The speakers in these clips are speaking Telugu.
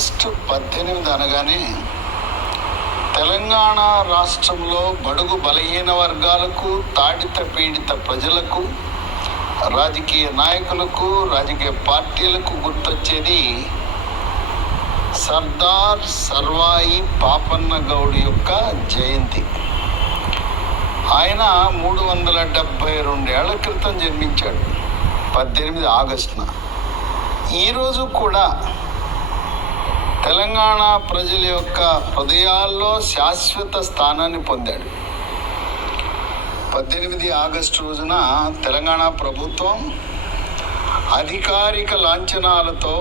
ఆగస్టు పద్దెనిమిది అనగానే తెలంగాణ రాష్ట్రంలో బడుగు బలహీన వర్గాలకు తాడిత పీడిత ప్రజలకు రాజకీయ నాయకులకు రాజకీయ పార్టీలకు గుర్తొచ్చేది సర్దార్ సర్వాయి పాపన్న గౌడ్ యొక్క జయంతి. ఆయన మూడు వందల డెబ్భై రెండేళ్ళ క్రితం జన్మించాడు పద్దెనిమిది ఆగస్టున. ఈరోజు కూడా తెలంగాణ ప్రజల యొక్క హృదయాల్లో శాశ్వత స్థానాన్ని పొందాడు. పద్దెనిమిది ఆగస్టు రోజున తెలంగాణ ప్రభుత్వం అధికారిక లాంఛనాలతో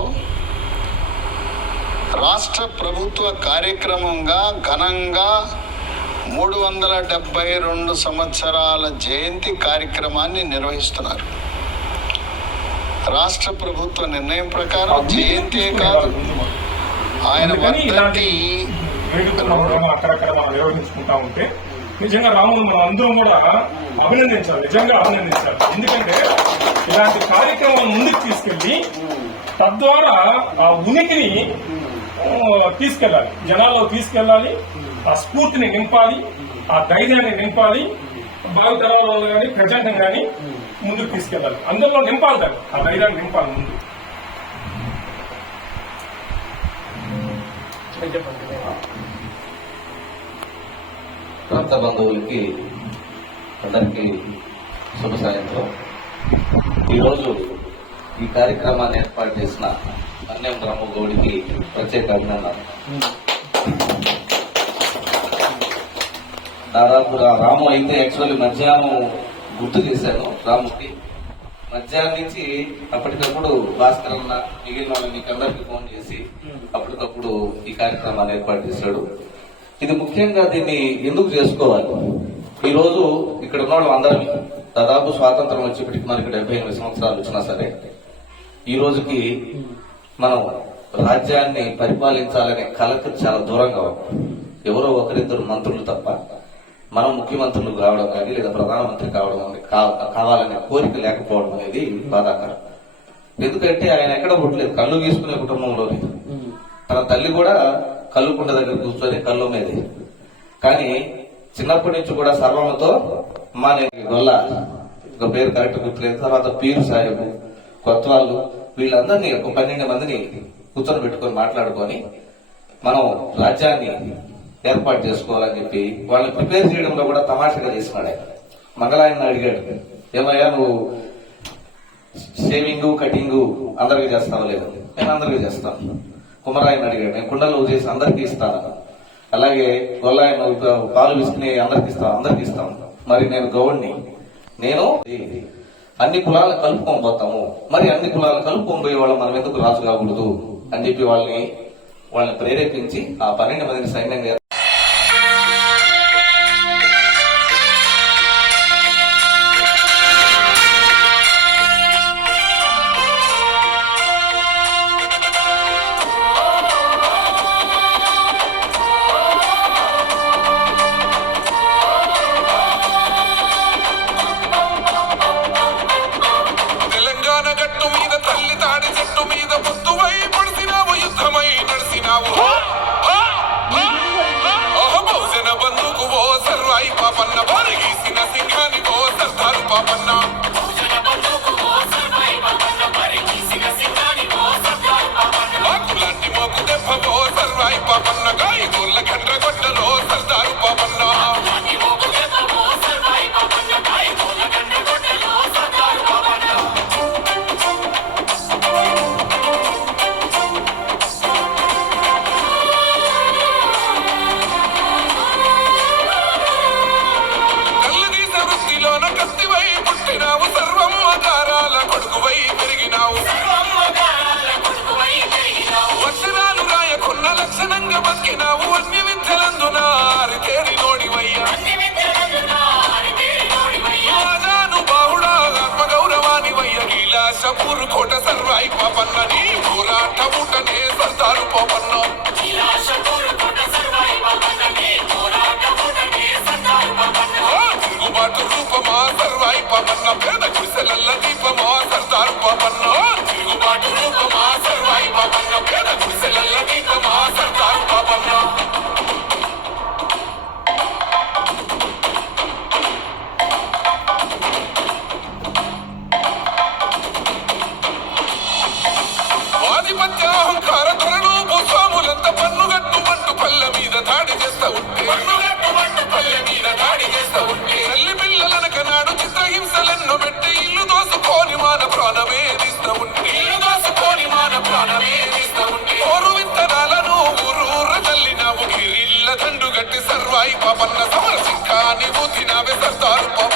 రాష్ట్ర ప్రభుత్వ కార్యక్రమంగా ఘనంగా మూడు వందల డెబ్బై రెండు సంవత్సరాల జయంతి కార్యక్రమాన్ని నిర్వహిస్తున్నారు. రాష్ట్ర ప్రభుత్వ నిర్ణయం ప్రకారం జయంతి కాదు ఆయన ఇలాంటి అక్కడక్కడ మనం నిర్వహించుకుంటా ఉంటే నిజంగా రాముడు మనం అందరం కూడా అభినందించాలి నిజంగా అభినందించాలి. ఎందుకంటే ఇలాంటి కార్యక్రమాలను ముందుకు తీసుకెళ్ళి తద్వారా ఆ ఉనికిని తీసుకెళ్ళాలి. జనాల్లో తీసుకెళ్ళాలి ఆ స్ఫూర్తిని నింపాలి ఆ ధైర్యాన్ని నింపాలి భావితరాలలో కానీ ప్రజెంట్ కానీ ముందుకు తీసుకెళ్ళాలి. అందరిలో నింపాలి దాన్ని. ఆ ధైర్యాన్ని నింపాలి ముందు. రక్త బంధువులకి అందరికీ శుభ సాయంత్రం. ఈరోజు ఈ కార్యక్రమాన్ని ఏర్పాటు చేసిన అన్యం బ్రహ్మగౌడికి ప్రత్యేక అభినందనలు. దాదాపు రాము అయితే యాక్చువల్లీ మధ్యాహ్నం గుర్తు చేశాను రాముకి. మధ్యాహ్నం నుంచి అప్పటికప్పుడు భాస్కర్ అన్న మిగిలిన వాళ్ళు మీకు అందరికీ ఫోన్ చేసి అప్పటికప్పుడు ఈ కార్యక్రమాన్ని ఏర్పాటు చేశాడు. ఇది ముఖ్యంగా దీన్ని ఎందుకు చేసుకోవాలి? ఈ రోజు ఇక్కడ ఉన్న వాళ్ళు అందరం దాదాపు స్వాతంత్రం వచ్చేప్పటికి మనకి డెబ్బై ఎనిమిది సంవత్సరాలు వచ్చినా సరే ఈ రోజుకి మనం రాజ్యాన్ని పరిపాలించాలనే కళకు చాలా దూరంగా ఉన్నాం. ఎవరో ఒకరిద్దరు మంత్రులు తప్ప మనం ముఖ్యమంత్రులు కావడం కానీ లేదా ప్రధానమంత్రి కావడం కావాలనే కోరిక లేకపోవడం అనేది బాధాకరం. ఎందుకంటే ఆయన ఎక్కడ పుట్టలేదు? కళ్ళు గీసుకునే కుటుంబంలో లేదు తల్లి కూడా కల్లుకుండ దగ్గర కూర్చొని కళ్ళు మీది. కానీ చిన్నప్పటి నుంచి కూడా సర్వముతో మా నేను గొల్ల. ఒక పేరు కరెక్ట్ గుర్తులేదు. తర్వాత పీరు సాహెబ్ కొత్త వాళ్ళు వీళ్ళందరినీ ఒక పన్నెండు మందిని కూర్చొని పెట్టుకొని మాట్లాడుకొని మనం రాజ్యాన్ని ఏర్పాటు చేసుకోవాలని చెప్పి వాళ్ళని ప్రిపేర్ చేయడంలో కూడా తమాషగా చేసినాడు ఆయన. మంగళాయన అడిగాడు. ఏమయ్యా నువ్వు షేవింగ్ కటింగ్ అందరికీ చేస్తావు లేదు? నేను అందరికీ చేస్తాను కుమరాయన అడిగాడు. నేను కుండలు చేసి అందరికీ ఇస్తాను. అలాగే గొల్లాయన పాలు విసుకుని అందరికి ఇస్తాను అందరికి ఇస్తాను మరి నేను గౌడ్ని నేను అన్ని కులాలను కలుపుకొని పోతాము. మరి అన్ని కులాలను కలుపుకొని పోయే వాళ్ళు మనం ఎందుకు రాజు కాకూడదు అని చెప్పి వాళ్ళని వాళ్ళని ప్రేరేపించి ఆ పన్నెండు మందిని సైన్యంగా సర్వాయి పాపన్న బతికినావు అన్ని విద్యలందున ఆరితేరి నోడివయ్యా. బాహుడా ఆత్మ గౌరవాని వయ్య కైలాస కోట సర్వాయి పాపన్న నీ పోరాట పన్న సమరసింఖ నీవు తినవే సర్దారు